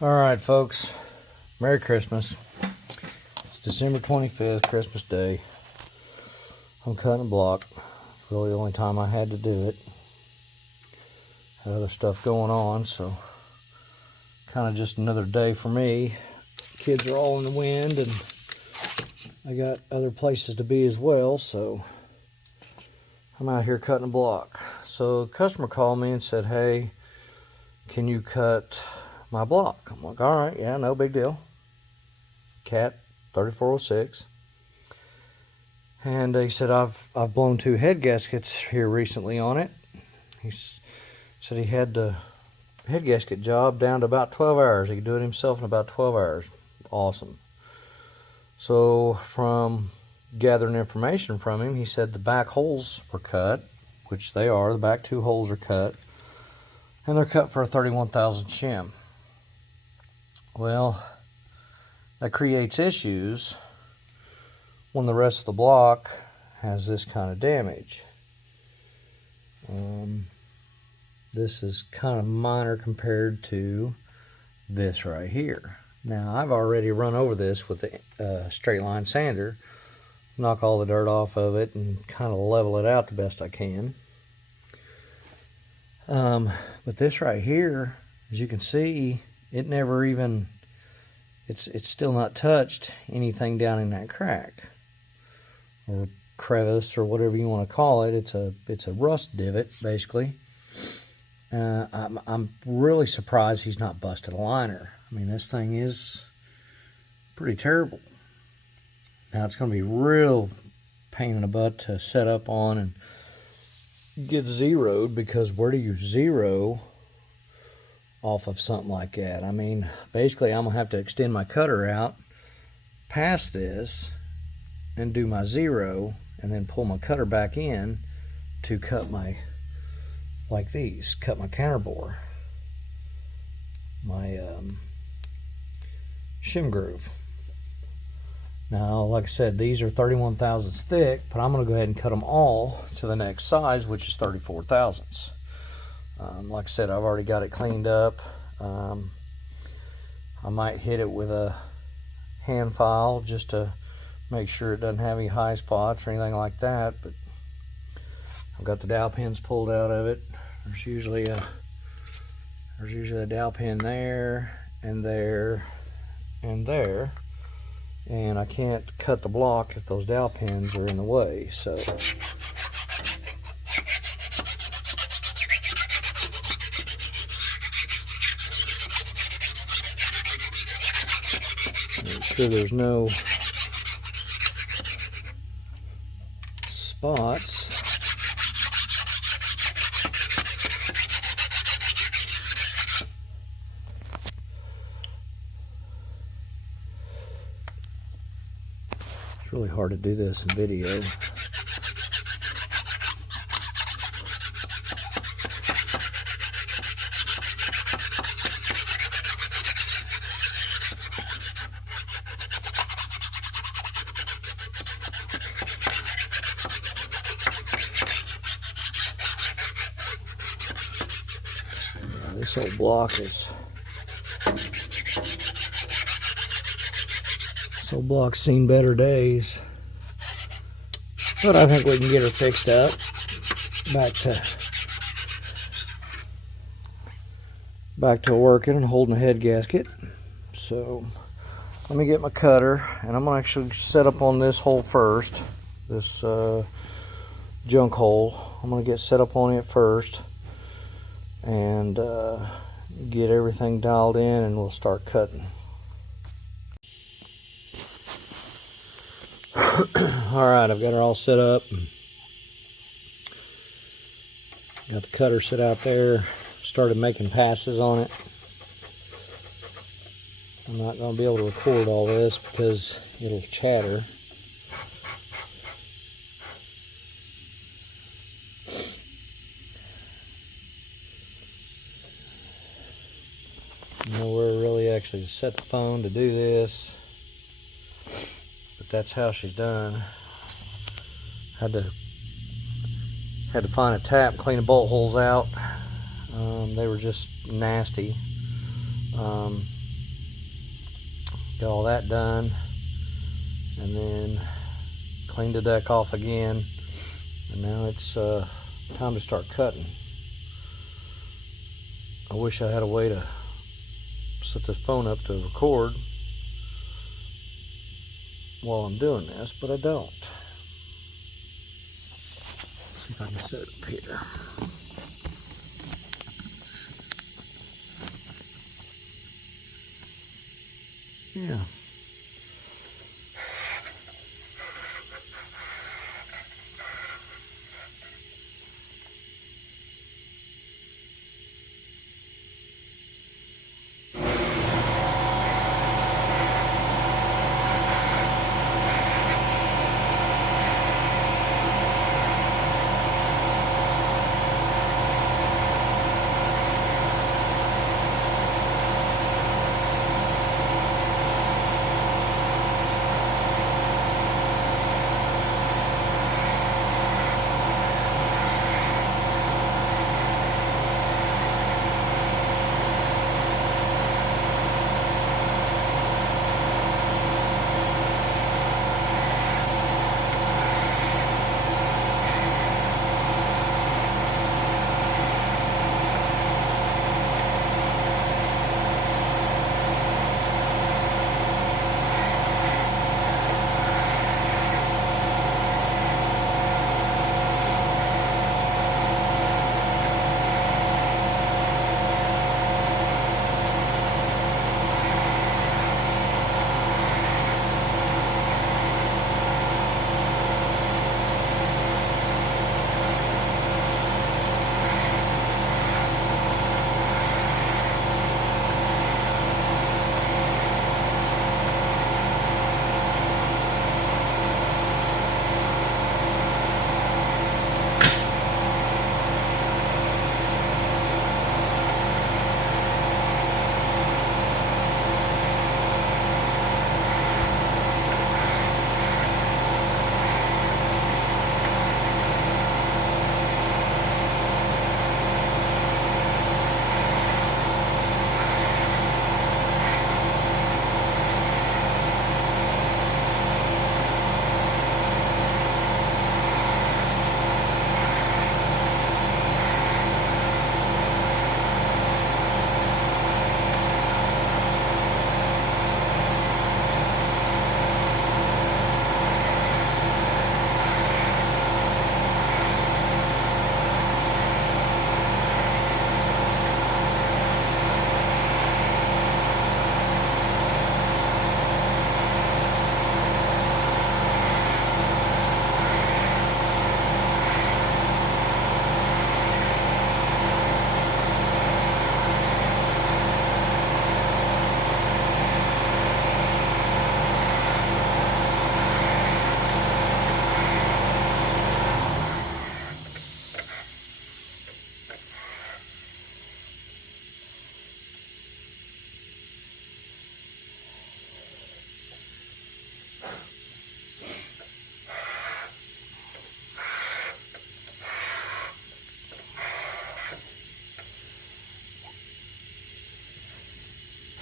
Alright folks, Merry Christmas. It's December 25th, Christmas Day. I'm cutting a block. It's really the only time I had to do it. Had other stuff going on, so kind of just another day for me. Kids are all in the wind and I got other places to be as well, so I'm out here cutting a block. So a customer called me and said, hey, can you cut my block? I'm like, all right, yeah, no big deal. Cat 3406. And he said, I've blown 2 head gaskets here recently on it. He said he had the head gasket job down to about 12 hours. He could do it himself in about 12 hours. Awesome. So from gathering information from him, he said the back holes were cut, which they are. The back 2 holes are cut. And they're cut for a 31,000 shim. Well, that creates issues when the rest of the block has this kind of damage. This is kind of minor compared to this right here. Now, I've already run over this with the straight line sander, knock all the dirt off of it and kind of level it out the best I can. But this right here, as you can see, it never even, it's still not touched anything down in that crack or crevice or whatever you want to call it. It's a rust divot basically. I'm really surprised he's not busted a liner. I mean, this thing is pretty terrible. Now it's going to be real pain in the butt to set up on and get zeroed, because where do you zero off of something like that? I mean, basically I'm gonna have to extend my cutter out past this and do my zero and then pull my cutter back in to cut my, like these, cut my counter bore, my shim groove. Now, like I said, these are 31 thousandths thick, but I'm going to go ahead and cut them all to the next size, which is 34 thousandths. Like I said, I've already got it cleaned up. I might hit it with a hand file just to make sure it doesn't have any high spots or anything like that, but I've got the dowel pins pulled out of it. There's usually a dowel pin there and there and there. And I can't cut the block if those dowel pins are in the way, so make sure there's no spots. It's really hard to do this in video. This whole block is, this whole block's seen better days, but I think we can get her fixed up back to working and holding a head gasket. So let me get my cutter, and I'm gonna actually set up on this hole first, this junk hole. I'm gonna get set up on it first and get everything dialed in, and we'll start cutting. Alright, I've got her all set up. Got the cutter set out there. Started making passes on it. I'm not going to be able to record all this because it'll chatter. Nowhere really actually to set the phone to do this, but that's how she's done. Had to find a tap, clean the bolt holes out. They were just nasty. Got all that done, and then cleaned the deck off again, and now it's time to start cutting. I wish I had a way to set this phone up to record while I'm doing this, but I don't. Let's see if I can set it up here. Yeah.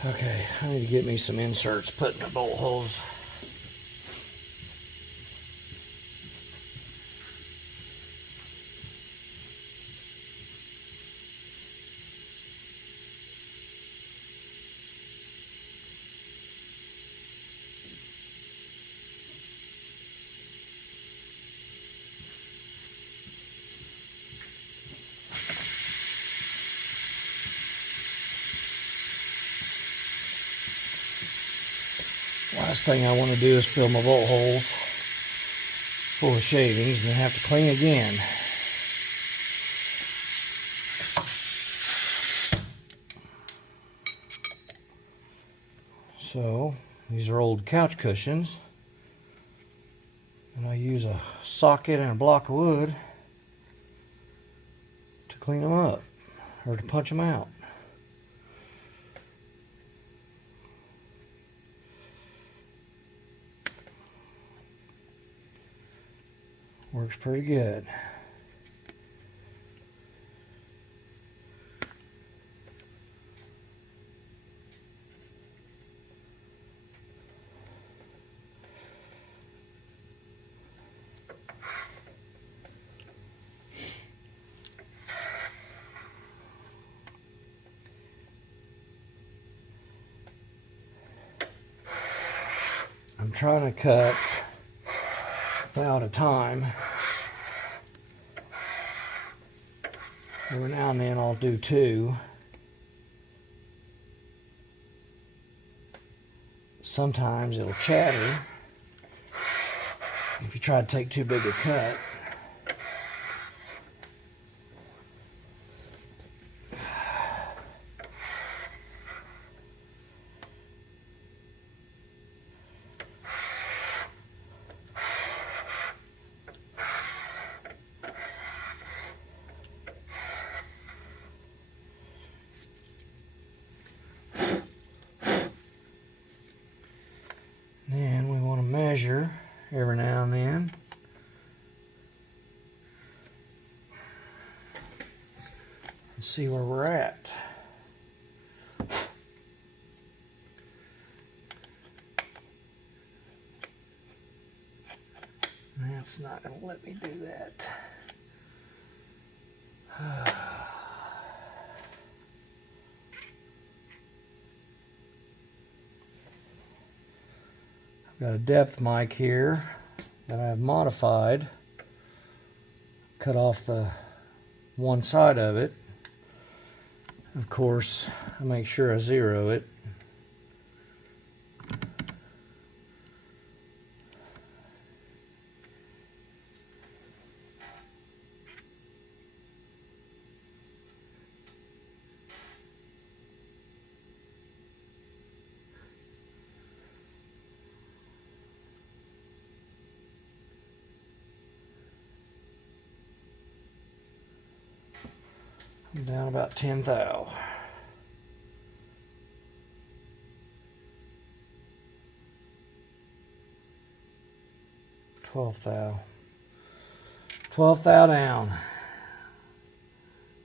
Okay, I need to get me some inserts put in the bolt holes. Last thing I want to do is fill my bolt holes full of shavings and then have to clean again. So these are old couch cushions, and I use a socket and a block of wood to clean them up or to punch them out. Works pretty good. trying to cut without a time. Every now and then I'll do 2. Sometimes it'll chatter if you try to take too big a cut. Then we want to measure every now and then. And see where we're at. That's not going to let me do that. I've got a depth mic here that I've modified. Cut off the one side of it. Of course, I make sure I zero it. I'm down about 10 thou. Twelve thou down.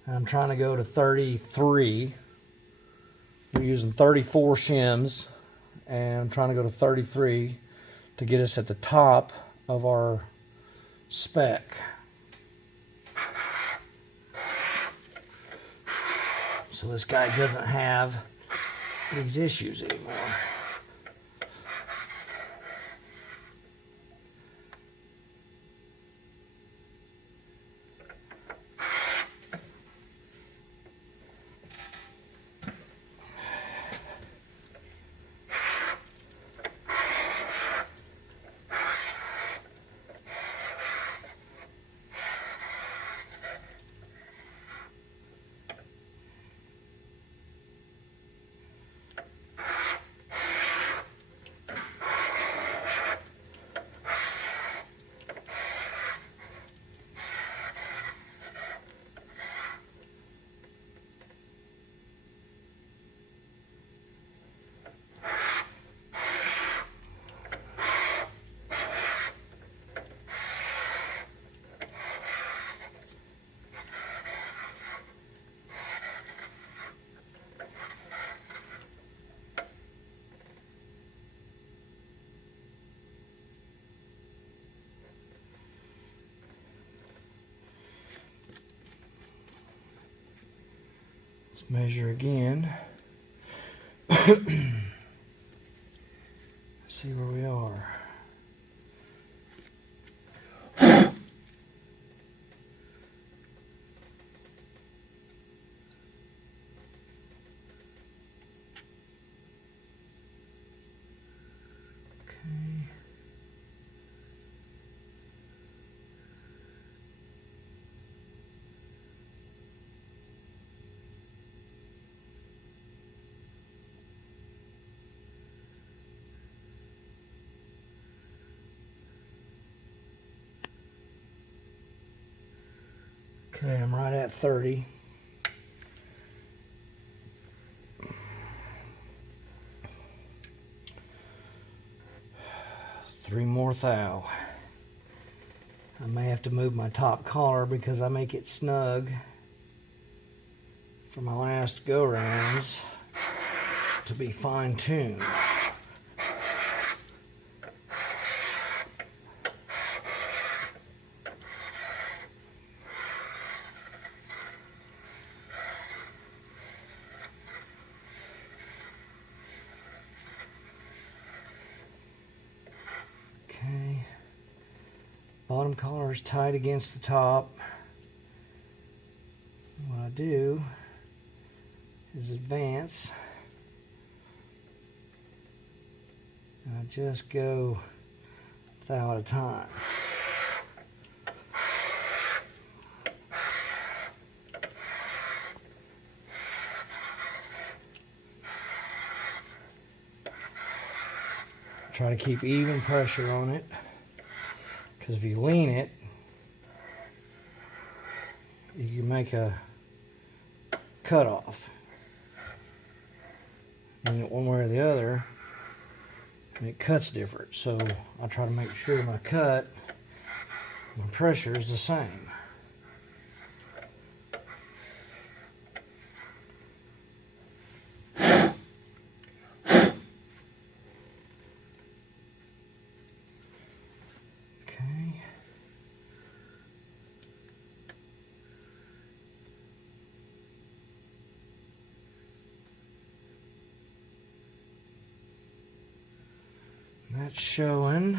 I'm trying to go to 33. We're using 34 shims, and I'm trying to go to 33 to get us at the top of our spec. So this guy doesn't have these issues anymore. Measure again. See where we are. Okay, I'm right at 30. Three more thou. I may have to move my top collar because I make it snug for my last go-rounds to be fine-tuned. Bottom collar is tight against the top. What I do is advance. And I just go a thou at a time. Try to keep even pressure on it, because if you lean it, you can make a cutoff. Lean it one way or the other, and it cuts different. So I try to make sure my cut, my pressure is the same. Okay. That's showing.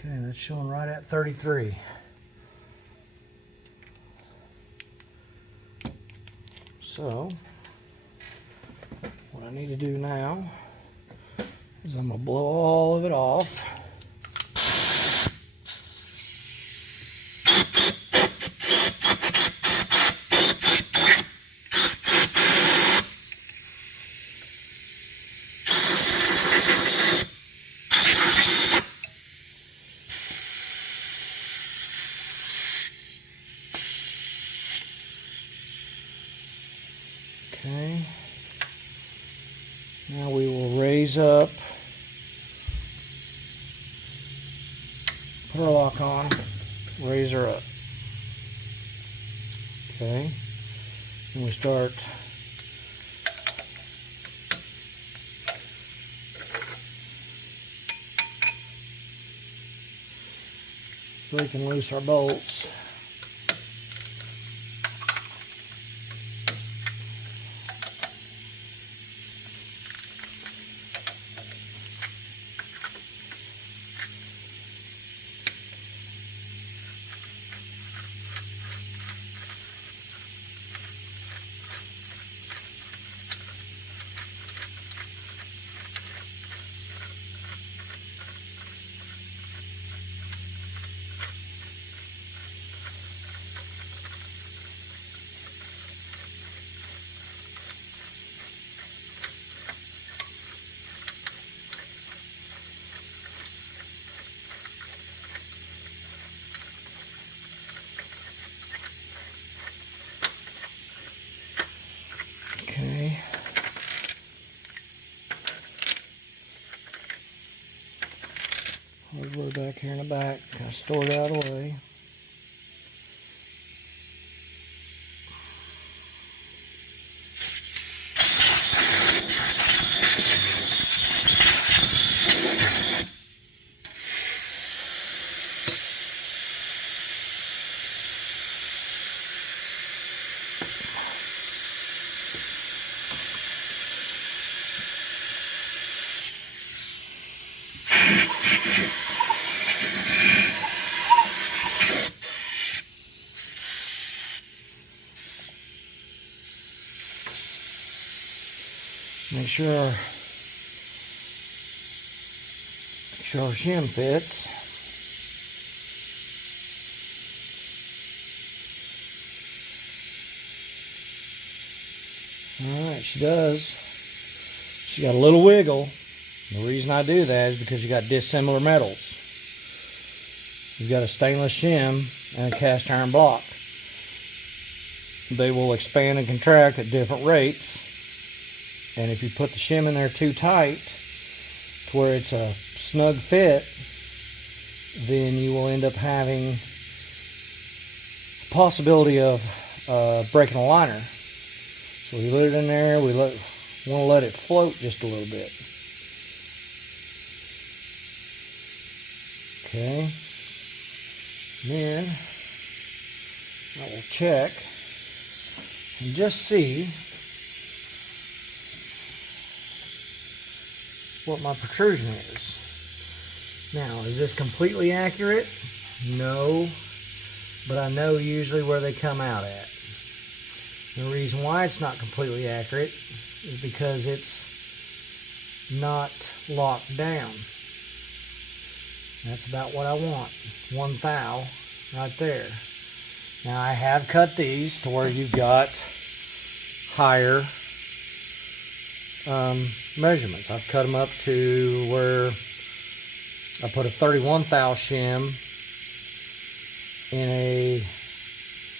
Okay, that's showing right at 33. So, what I need to do now is I'm going to blow all of it off. Okay, now we will raise up, put our lock on, raise her up. Okay, and we start breaking loose our bolts. Okay. Hardware back here in the back, kind of store it out of the way. Make sure our shim fits. Alright, she does. She got a little wiggle. The reason I do that is because you got dissimilar metals. You've got a stainless shim and a cast iron block. They will expand and contract at different rates. And if you put the shim in there too tight, to where it's a snug fit, then you will end up having the possibility of breaking a liner. So we put it in there, we want to let it float just a little bit. Okay. Then I will check and just see what my protrusion is. Now, is this completely accurate? No, but I know usually where they come out at. And the reason why it's not completely accurate is because it's not locked down. That's about what I want. 1 thou right there. Now I have cut these to where you've got higher measurements. I've cut them up to where I put a 31 thou shim in a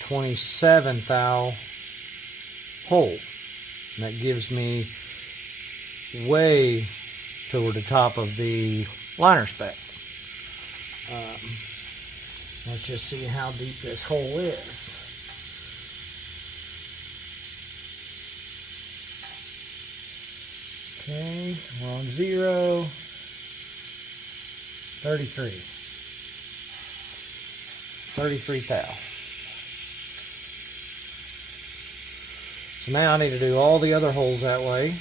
27 thou hole. And that gives me way toward the top of the liner spec. Let's just see how deep this hole is. Okay, we're on 0, 33. 33 thou. So now I need to do all the other holes that way,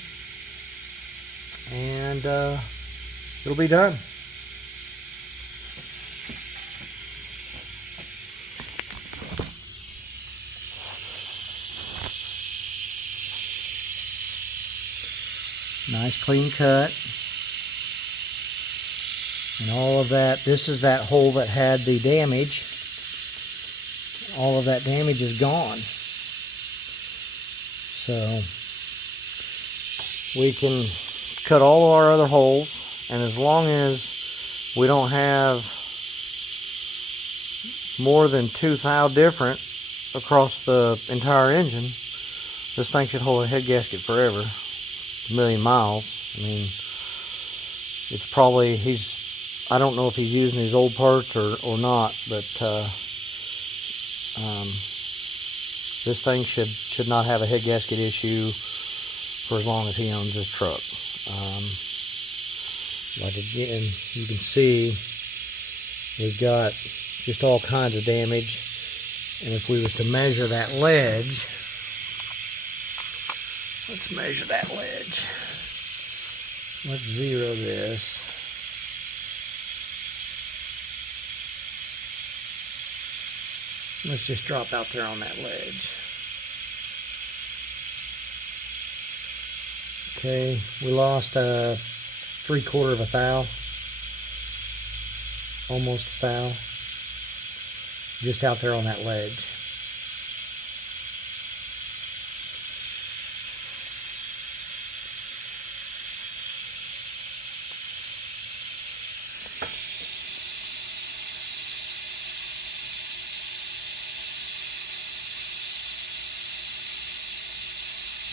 and it'll be done. Nice clean cut. And all of that, this is that hole that had the damage. All of that damage is gone. So we can cut all our other holes, and as long as we don't have more than 2 thou different across the entire engine, this thing should hold a head gasket forever. A million miles. I mean, it's probably, I don't know if he's using his old parts or not, but this thing should not have a head gasket issue for as long as he owns this truck. Like again, you can see we've got just all kinds of damage, and if we was to measure that ledge, let's measure that ledge. Let's zero this. Let's just drop out there on that ledge. Okay, we lost 3/4 of a thou. Almost a thou. Just out there on that ledge.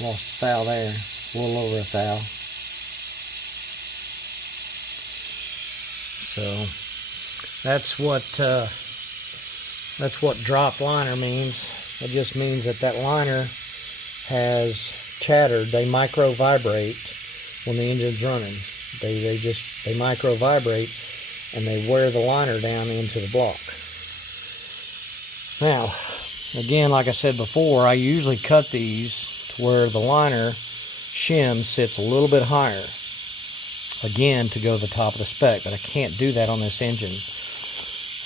Lost a thou there, a little over a thou. So that's what dropped liner means. It just means that liner has chattered. They micro vibrate when the engine's running. They micro vibrate and they wear the liner down into the block. Now, again, like I said before, I usually cut these where the liner shim sits a little bit higher, again, to go to the top of the spec, but I can't do that on this engine.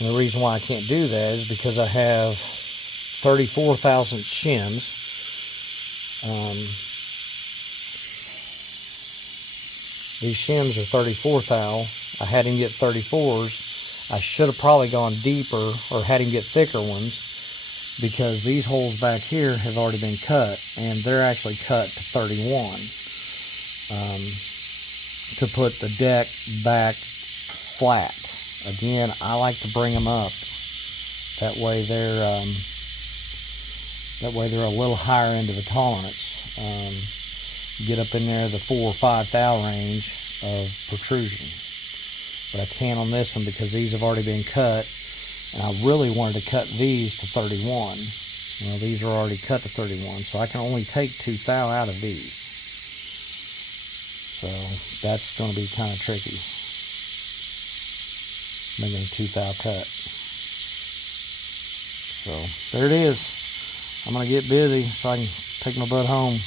And the reason why I can't do that is because I have 34 thousandths shims. These shims are 34 thou. I had him get 34s. I should have probably gone deeper or had him get thicker ones, because these holes back here have already been cut, and they're actually cut to 31 to put the deck back flat. Again, I like to bring them up. That way they're a little higher into the tolerance. Get up in there the 4 or 5 thou range, of protrusion. But I can't on this one because these have already been cut, and I really wanted to cut these to 31. Well, these are already cut to 31, so I can only take 2 thou out of these. So that's going to be kind of tricky, making a 2 thou cut. So there it is. I'm going to get busy so I can take my butt home.